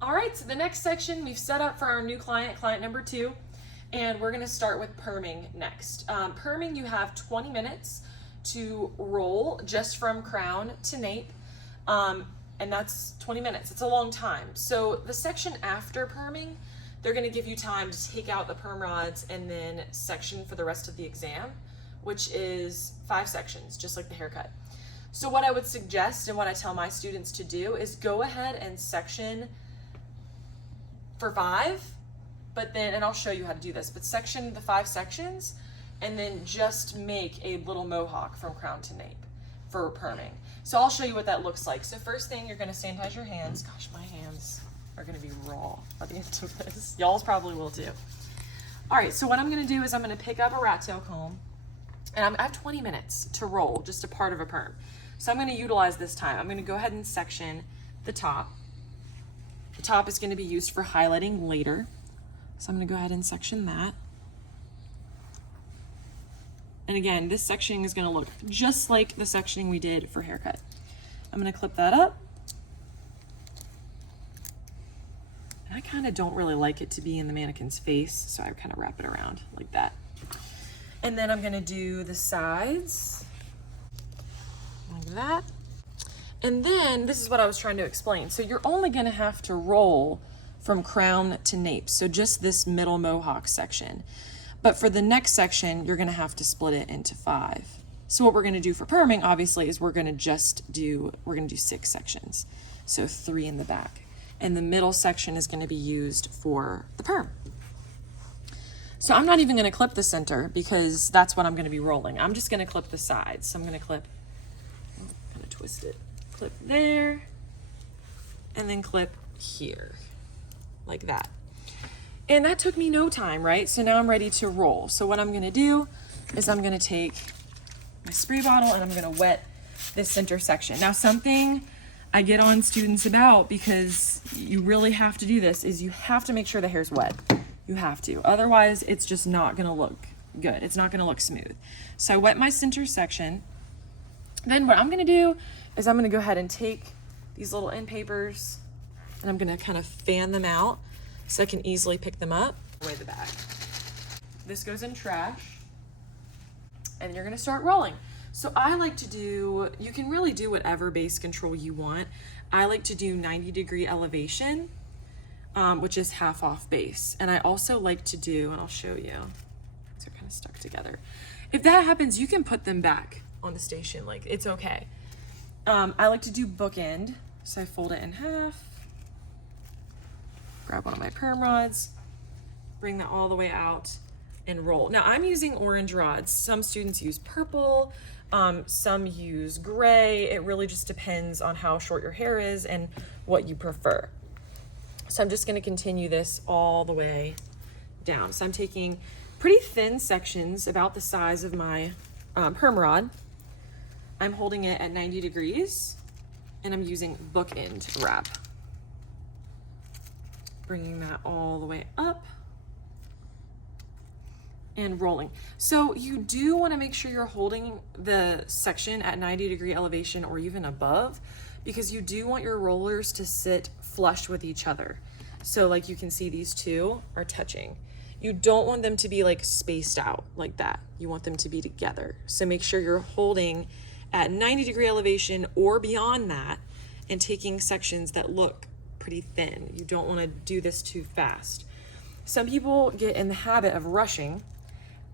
All right, so the next section we've set up for our new client, client number 2, and we're gonna start with perming next. Perming, you have 20 minutes to roll just from crown to nape, and that's 20 minutes. It's a long time. So the section after perming, they're gonna give you time to take out the perm rods and then section for the rest of the exam, which is 5 sections, just like the haircut. So what I would suggest and what I tell my students to do is go ahead and section for 5, but then, and I'll show you how to do this, but section the 5 sections and then just make a little mohawk from crown to nape for perming. So I'll show you what that looks like. So first thing, you're gonna sanitize your hands. Gosh, my hands are gonna be raw by the end of this. Y'all's probably will too. All right, so what I'm gonna do is I'm gonna pick up a rat tail comb, and I have 20 minutes to roll just a part of a perm. So I'm gonna utilize this time. I'm gonna go ahead and section the top. The top is gonna be used for highlighting later. So I'm gonna go ahead and section that. And again, this sectioning is gonna look just like the sectioning we did for haircut. I'm gonna clip that up. And I kinda don't really like it to be in the mannequin's face, so I kinda wrap it around like that. And then I'm gonna do the sides, like that. And then, this is what I was trying to explain. So you're only gonna have to roll from crown to nape, so just this middle mohawk section. But for the next section, you're gonna have to split it into 5. So what we're gonna do for perming, obviously, is we're gonna do 6 sections. So 3 in the back. And the middle section is gonna be used for the perm. So I'm not even gonna clip the center because that's what I'm gonna be rolling. I'm just gonna clip the sides. So I'm gonna clip, kind of twist it. Clip there, and then clip here, like that. And that took me no time, right? So now I'm ready to roll. So what I'm gonna do is I'm gonna take my spray bottle and I'm gonna wet this center section. Now something I get on students about, because you really have to do this, is you have to make sure the hair's wet. You have to, otherwise it's just not gonna look good. It's not gonna look smooth. So I wet my center section. Then what I'm gonna do is I'm gonna go ahead and take these little end papers and I'm gonna kind of fan them out so I can easily pick them up. Away the bag. This goes in trash and you're gonna start rolling. So I like to do, you can really do whatever base control you want. I like to do 90-degree elevation, which is half off base. And I also like to do, and I'll show you, these are kind of stuck together. If that happens, you can put them back on the station, like it's okay. I like to do bookend, so I fold it in half, grab one of my perm rods, bring that all the way out and roll. Now I'm using orange rods. Some students use purple, some use gray. It really just depends on how short your hair is and what you prefer. So I'm just gonna continue this all the way down. So I'm taking pretty thin sections, about the size of my perm rod. I'm holding it at 90 degrees and I'm using bookend wrap. Bringing that all the way up and rolling. So you do want to make sure you're holding the section at 90-degree elevation or even above, because you do want your rollers to sit flush with each other. So like you can see, these two are touching. You don't want them to be like spaced out like that. You want them to be together. So make sure you're holding at 90-degree elevation or beyond that and taking sections that look pretty thin. You don't want to do this too fast. Some people get in the habit of rushing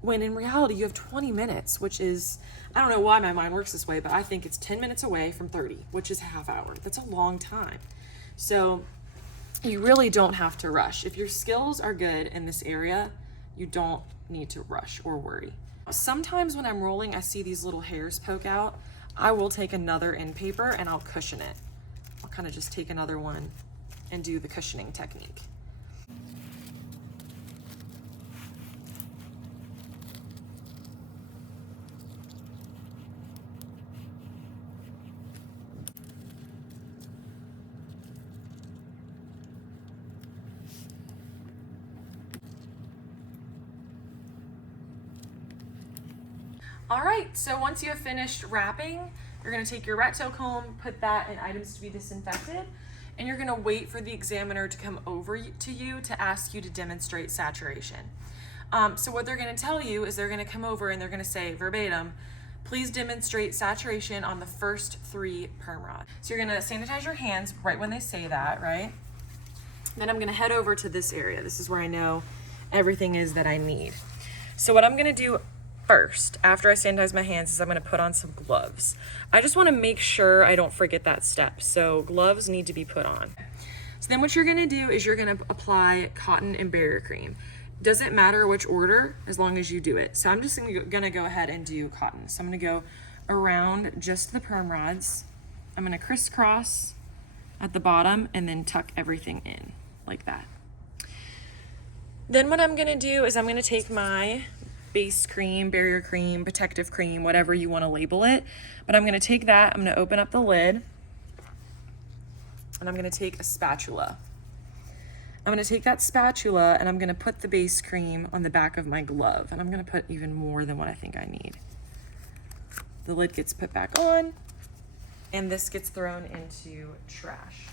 when in reality you have 20 minutes, which is, I don't know why my mind works this way, but I think it's 10 minutes away from 30, which is a half hour. That's a long time. So you really don't have to rush. If your skills are good in this area, you don't need to rush or worry. Sometimes when I'm rolling, I see these little hairs poke out. I will take another end paper and I'll cushion it. I'll kind of just take another one and do the cushioning technique. All right, so once you have finished wrapping, you're gonna take your rat tail comb, put that in items to be disinfected, and you're gonna wait for the examiner to come over to you to ask you to demonstrate saturation. So what they're gonna tell you is they're gonna come over and they're gonna say verbatim, please demonstrate saturation on the first 3 perm rods. So you're gonna sanitize your hands right when they say that, right? Then I'm gonna head over to this area. This is where I know everything is that I need. So what I'm gonna do first, after I sanitize my hands, is I'm gonna put on some gloves. I just wanna make sure I don't forget that step. So gloves need to be put on. So then what you're gonna do is you're gonna apply cotton and barrier cream. Doesn't matter which order, as long as you do it. So I'm just gonna go ahead and do cotton. So I'm gonna go around just the perm rods. I'm gonna crisscross at the bottom and then tuck everything in like that. Then what I'm gonna do is I'm gonna take my base cream, barrier cream, protective cream, whatever you wanna label it. But I'm gonna take that, I'm gonna open up the lid, and I'm gonna take a spatula. I'm gonna take that spatula and I'm gonna put the base cream on the back of my glove, and I'm gonna put even more than what I think I need. The lid gets put back on, and this gets thrown into trash.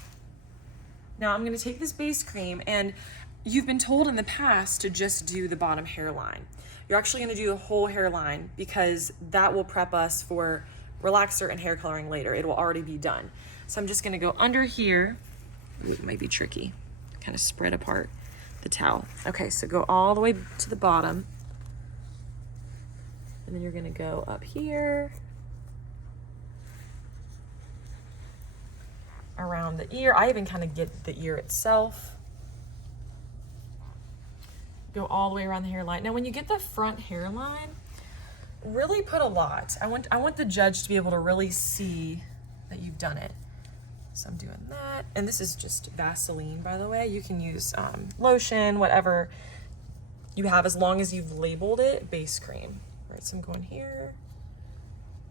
Now I'm gonna take this base cream, and you've been told in the past to just do the bottom hairline. You're actually gonna do the whole hairline because that will prep us for relaxer and hair coloring later. It will already be done. So I'm just gonna go under here. Ooh, it might be tricky. Kind of spread apart the towel. Okay, so go all the way to the bottom. And then you're gonna go up here, around the ear. I even kind of get the ear itself. Go all the way around the hairline. Now when you get the front hairline, really put a lot. I want the judge to be able to really see that you've done it. So I'm doing that. And this is just Vaseline, by the way. You can use lotion, whatever you have, as long as you've labeled it base cream. All right, so I'm going here,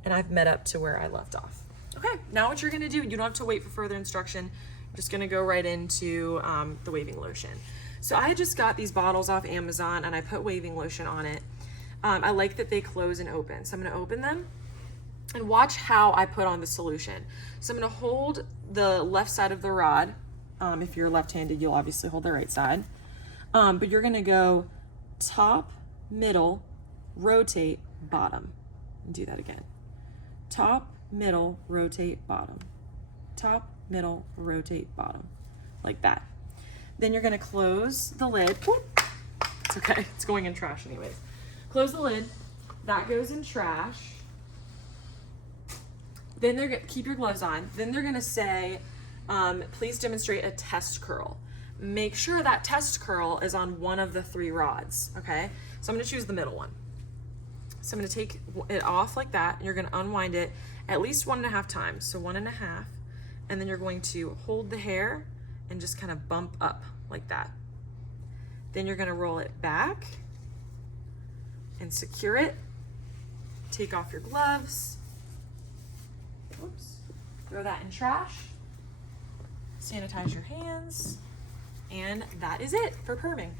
and I've met up to where I left off. Okay, now what you're gonna do, you don't have to wait for further instruction. You're just gonna go right into the waving lotion. So I just got these bottles off Amazon, and I put waving lotion on it. I like that they close and open. So I'm gonna open them, and watch how I put on the solution. So I'm gonna hold the left side of the rod. If you're left-handed, you'll obviously hold the right side. But you're gonna go top, middle, rotate, bottom. And do that again. Top, middle, rotate, bottom. Top, middle, rotate, bottom. Like that. Then you're gonna close the lid. Whoop. It's okay, it's going in trash anyways. Close the lid, that goes in trash. Then they're gonna keep your gloves on. Then they're gonna say, please demonstrate a test curl. Make sure that test curl is on one of the 3 rods, okay? So I'm gonna choose the middle one. So I'm gonna take it off like that, and you're gonna unwind it at least 1.5 times. So 1.5, and then you're going to hold the hair and just kind of bump up like that. Then you're gonna roll it back and secure it. Take off your gloves. Whoops. Throw that in trash. Sanitize your hands. And that is it for perming.